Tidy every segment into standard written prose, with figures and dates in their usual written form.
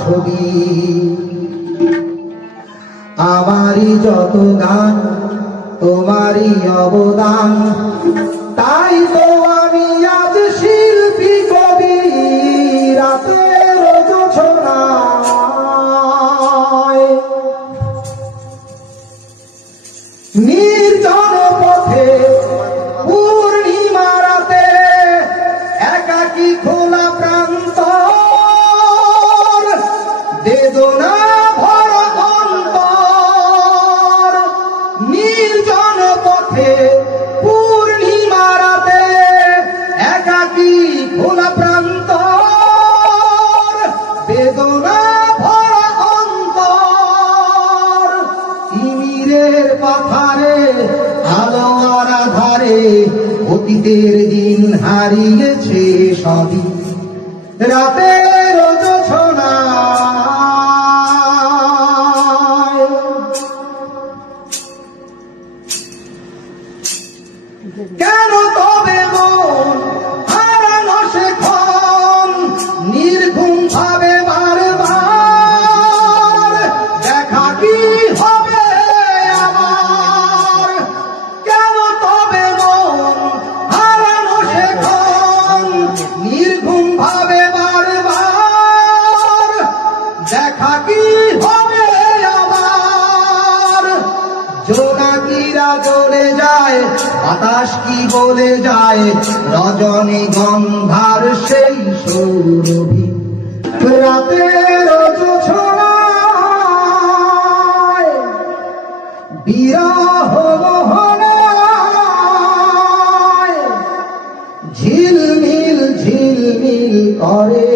ছবি। আমারই যত গান তোমারই অবদান, তাই তো আমি আজ শিল্পী কবি। রাতের জোছনায় নির্জন পথে পূর্ণিমা রাতে একাকী খোলা প্রান্তর, বেদনা ভরা অন্তর। নির্জন পথে পূর্ণিমা রাতে একাকী খোলা প্রান্তর, বেদনা ভরা অন্তর। তিমিরের পাথারে আলো আর আধারে অতীতের দিন হারিয়েছে সবই। রাতের জোছনায় কেন তবে মন হারানো সেক্ষণ নির্ঘুম ভাবে বারবার? দেখা কি হবে আমার? কেন তবে মন হারানো সেক্ষণ নির্ঘুম ভাবে বারবার? দেখা কি হবে আমার? জোনাকিরা জ্বলে যায়, বাতাস কি বলে যায়, রজনী গন্ধার সেই সৌরভী। রাতের জোছনায় বিরহ মোহনায় ঝিলমিল ঝিলমিল করে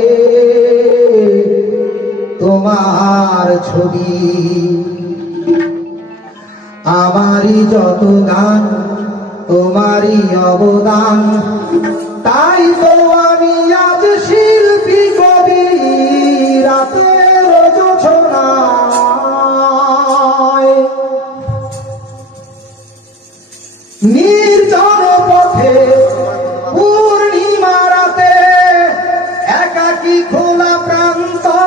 তোমার ছবি। আমারই যত গান তোমারই অবদান, তাই তো আমি আজ শিল্পী কবি। রাতের জোছনায় নির্জন পথে পূর্ণিমা রাতে একাকী খোলা প্রান্তর,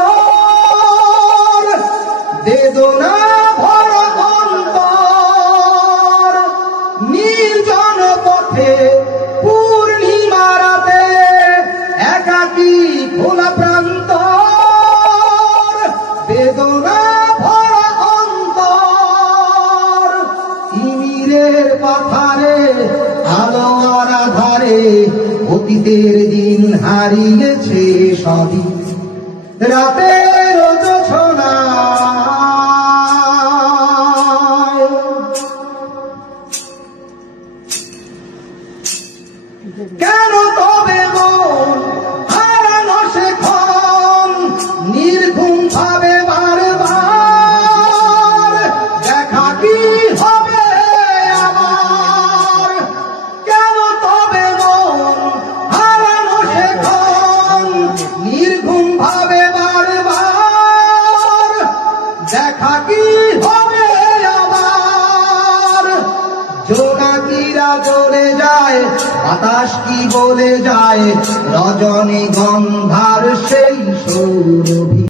বেদনা ভরা অন্তর। নির্জন পথে পূর্ণিমা রাতে একাকী খোলা প্রান্তর, বেদনা ভরা অন্তর। তিমিরের পাথারে আলো আর আধারে অতীতের দিন হারিয়েছে সবই। রাতের জোছনায় কেন তবে মন হারানো সেক্ষণ নির্ঘুম ভাবে বারবার? দেখা কি হবে আমার? কেন তবে মন হারানো সেক্ষণ নির্ঘুম ভাবে বারবার? দেখা কি হবে আমার? জোনাকিরা জ্বলে যায়, বাতাস কি বলে যায়, রজনী গন্ধার সেই সৌরভী।